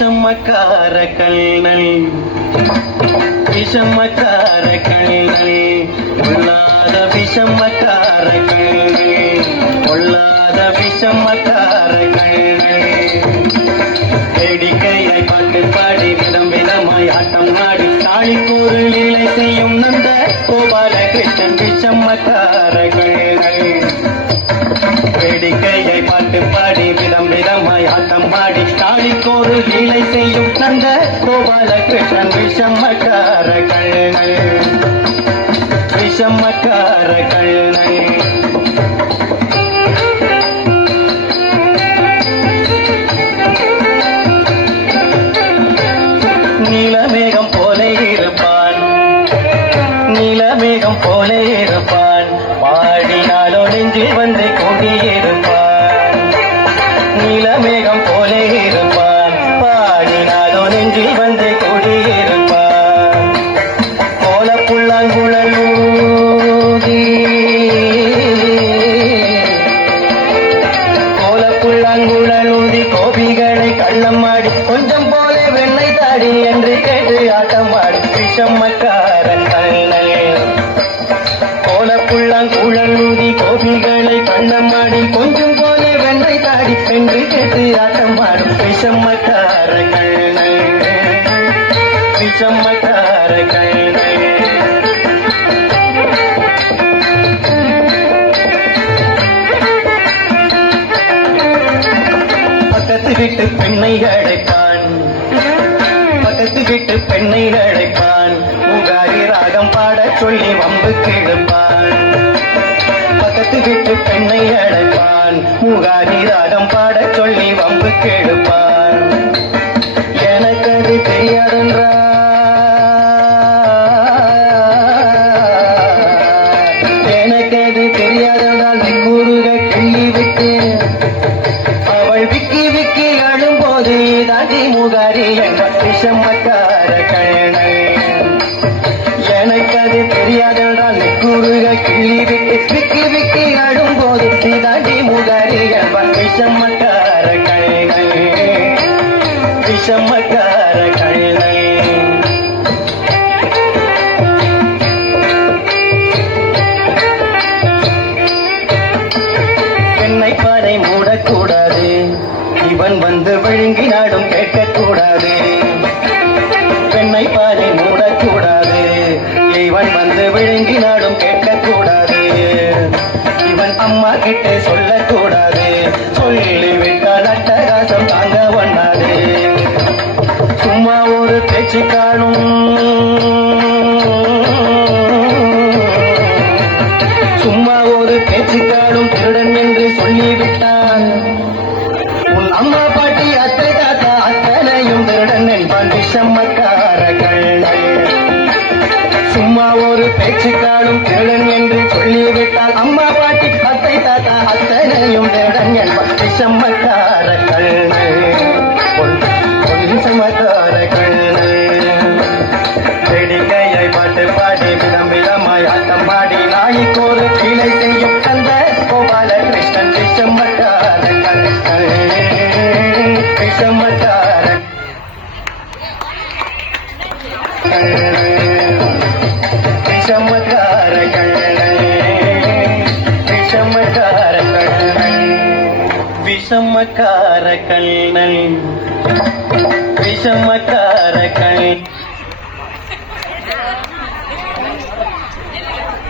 விஷமக்கார கண்ணல் விஷமக்கார கண்ணல் உள்ளாத விஷமக்கார கண்ணல் உள்ளாத விஷமக்கார கண்ணல் வேடிக்கையை பாட்டு பாடி விதம் விதமாய் ஆட்டம் ஆடி தாளிக்கூறு லீலை செய்யும் நந்த கோபாலகிருஷ்ணன் விஷமக்கார கண்ணல் வேடிக்கையை பாட்டு பாடி விதம் விதமாய் ஆட்டம் பாடி தாளிக்கோரு லீலை செய்யும் நந்த கோபாலகிருஷ்ணன் விஷமக்கார கண்ணல் விஷமக்கார கண்ணல் நீலமேகம் போல இருப்பான் நீலமேகம் போல இருப்பான் பாடினாலோ நெஞ்சில் வந்து கொண்டிருப்பான் நீலமேகம் போல இருப்பான் பாடினாலோ நெஞ்சில் வந்து கொண்டிருப்பான் கோலப்புள்ளாங்குழலூதி கோலப்புள்ளாங்குழலூதி கோபிகளை கள்ளமாடி கொஞ்சம் போல வெண்ணை தாடி என்று கேட்டு ஆட்டமாடி விஷமக்கார கண்ணல் கோலப்புள்ளாங்குழலூதி கோபிகளை கள்ளமாடி கொஞ்சம் போல வெண்ணை தாடி என்று கேட்டு ஆட்டமாடும் விஷமக்கார கண்ணல் விஷமக்கார கண்ணல் பக்கத்து வீட்டு பெண்ணை அழைப்பான் பக்கத்து வீட்டு பெண்ணை அழைப்பான் முகாரி ராகம் பாட சொல்லி வம்பு கிழப்பான் பக்கத்து வீட்டு பெண்ணை அழைப்பான் முகாரி ராகம் பாட சொல்லி வம்பு கிழப்பான் எனக்கு அது தெரியாதென்றா எனக்கு அது தெரியாதென்றால் கூறுக கிள்ளி விட்டு அவள் விக்கி விக்கி அழும்போது தாண்டி முகாரி என்ற விஷமக்கார கண்ணல் எனக்கு அது தெரியாதென்றால் கூறுக கிள்ளி விட்டு விக்கி விக்கி அழும்போது தாண்டி முகாரி என்ற விஷமக்கார கண்ணல் விஷமக்கார கண்ணல் பெண்ணை பாறை மூடக்கூடாது இவன் வந்து விழுங்கினாடும் கேட்கக்கூடாது பெண்ணை பாறை மூடக்கூடாது இவன் வந்து விழுங்கினாடும் கேட்கக்கூடாது இவன் அம்மா கிட்டே சொல்லக்கூடாது சொல்லிவிட்டால் அட்டகாசம் தாங்க வண்ணாது சும்மா ஒரு பேச்சு காணும் சும்மா ஒரு பேச்சு காணும் திருடன் என்று சொல்லிவிட்டான் உன் அம்மா பாட்டி அத்தை தாத்தா அத்தனையும் திருடன் என்பான் விஷமக்கார கண்ணல் சும்மா ஒரு பேச்சு காணும் திருடன் என்று சொல்லிவிட்டால் அம்மா பாட்டி அத்தை தாத்தா அத்தனையும் திருடன் என்பான் விஷமக்கார கண்ணல் விஷமக்கார கண்ணல் வேடிக்கையை பாட்டு பாடி விதம் விதமாய் ஆட்டம் பாடி நாளைக்கோரு கீழே செய்யும் அந்த கோபாலகிருஷ்ணன் விஷமக்கார கண்ணல் விஷமக்கார விஷமக்கார கண்ணல் விஷமக்கார கண்ணல் விஷமக்கார கண்ணல் விஷமக்கார கண்ணல்